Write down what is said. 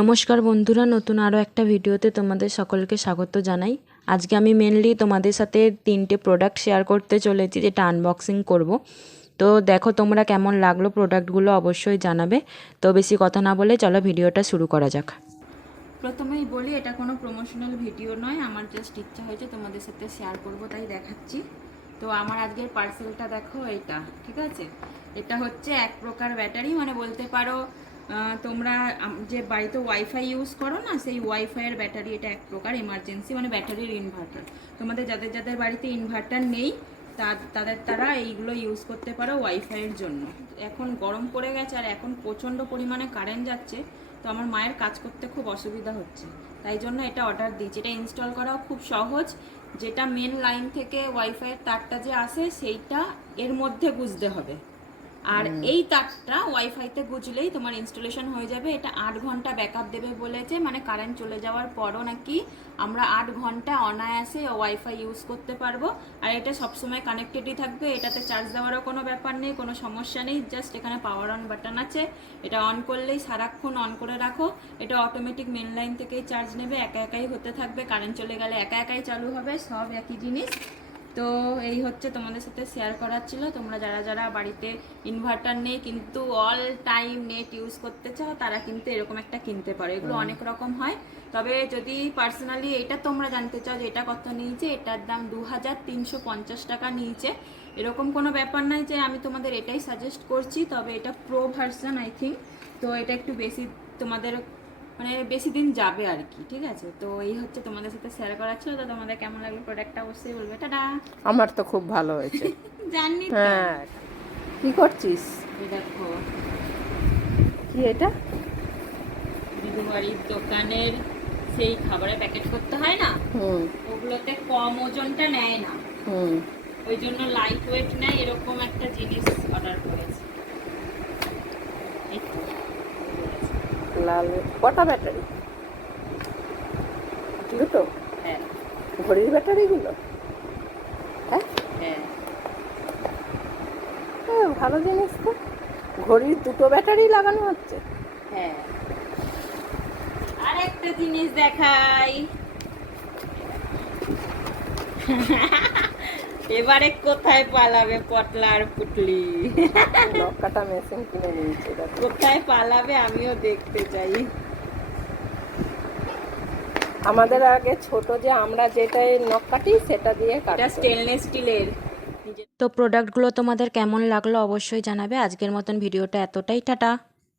নমস্কার বন্ধুরা, নতুন আরও একটা ভিডিওতে তোমাদের সকলকে স্বাগত জানাই। আজকে আমি মেনলি তোমাদের সাথে 3টে প্রোডাক্ট শেয়ার করতে চলেছি, যেটা আনবক্সিং করব। তো দেখো তোমরা কেমন লাগলো প্রোডাক্টগুলো অবশ্যই জানাবে। তো বেশি কথা না বলে চলো ভিডিওটা শুরু করা যাক। প্রথমেই বলি, এটা কোনো প্রমোশনাল ভিডিও নয়, আমার জাস্ট ইচ্ছা হয়েছে তোমাদের সাথে শেয়ার করব, তাই দেখাচ্ছি। তো আমার আজকের পার্সেলটা দেখো, এইটা ঠিক আছে। এটা হচ্ছে এক প্রকার ব্যাটারি, মানে বলতে পারো তোমরা যে বাড়িতে ওয়াইফাই ইউজ করো না, সেই ওয়াইফাইয়ের ব্যাটারি এটা এক প্রকার, এমার্জেন্সি মানে ব্যাটারির ইনভার্টার। তোমাদের যাদের যাদের বাড়িতে ইনভার্টার নেই তারা এইগুলো ইউজ করতে পারো ওয়াইফাইয়ের জন্য। এখন গরম পড়ে গেছে আর এখন প্রচণ্ড পরিমাণে কারেন্ট যাচ্ছে, তো আমার মায়ের কাজ করতে খুব অসুবিধা হচ্ছে, তাই জন্য এটা অর্ডার দিয়েছি। এটা ইনস্টল করাও খুব সহজ, যেটা মেন লাইন থেকে ওয়াইফাইয়ের তারটা যে আসে সেইটা এর মধ্যে গুঁজতে হবে, আর এই তারটা ওয়াইফাইতে গুজলেই তোমার ইনস্টলেশন হয়ে যাবে। এটা 8 ঘন্টা ব্যাকআপ দেবে বলেছে, মানে কারেন্ট চলে যাওয়ার পরও নাকি আমরা 8 ঘন্টা অনায়াসে ওয়াইফাই ইউজ করতে পারবো। আর এটা সবসময় কানেক্টেডই থাকবে, এটাতে চার্জ দেওয়ারও কোনো ব্যাপার নেই, কোনো সমস্যা নেই। জাস্ট এখানে পাওয়ার অন বাটন আছে, এটা অন করলেই সারাক্ষণ অন করে রাখো। এটা অটোমেটিক মেন লাইন থেকেই চার্জ নেবে, একা একাই হতে থাকবে, কারেন্ট চলে গেলে একা একাই চালু হবে, সব একই জিনিস। তো এই হচ্ছে তোমাদের সাথে শেয়ার করার ছিল। তোমরা যারা যারা বাড়িতে ইনভার্টার নেই কিন্তু অল টাইম নেট ইউজ করতে চাও, তারা কিন্তু এরকম একটা কিনতে পারো। এগুলো অনেক রকম হয়, তবে যদি পার্সোনালি এটা তোমরা জানতে চাও যে এটা কত নিয়েছে, এটার দাম 2350 টাকা নিয়েছে। এরকম কোনো ব্যাপার নাই যে আমি তোমাদের এটাই সাজেস্ট করছি, তবে এটা প্রো ভার্সন আই থিঙ্ক, তো এটা একটু বেশি তোমাদের মানে বেশি দিন যাবে আর কি, ঠিক আছে। তো এই হচ্ছে তোমাদের সাথে শেয়ার করার ছিল। তো তোমাদের কেমন লাগলো প্রোডাক্টটা অবশ্যই বলবে। টাটা। আমার তো খুব ভালো হয়েছে। জানি তো। হ্যাঁ, কি করছিস? এই দেখো, কি এটা? দিদিবাড়ির দোকানের সেই খাবারের প্যাকেট করতে হয় না, ওগুলোতে কম ওজনটা নেয় না, ওই জন্য লাইট ওয়েট নেয়, এরকম একটা জিনিস অর্ডার করেছি। লাল কটা ব্যাটারি? দুটো? হ্যাঁ। ঘড়ির ব্যাটারিগুলো? হ্যাঁ হ্যাঁ, ভালো জিনিস তো। ঘড়ির দুটো ব্যাটারি লাগানো হচ্ছে? হ্যাঁ। আর একটা জিনিস দেখাই, এবারে কোথায় পালাবে পটলা আর পুটলি? নখ কাটা মেশিন কিনে নিয়েছে। কোথায় পালাবে আমিও দেখতে চাই। আমাদের আগে ছোট যে আমরা যেটাই নখ কাটি সেটা দিয়ে কাটি, এটা স্টেনলেস স্টিলের। তো প্রোডাক্টগুলো তোমাদের কেমন লাগলো অবশ্যই জানাবে। আজকের মতন ভিডিওটা এতটাই, টাটা।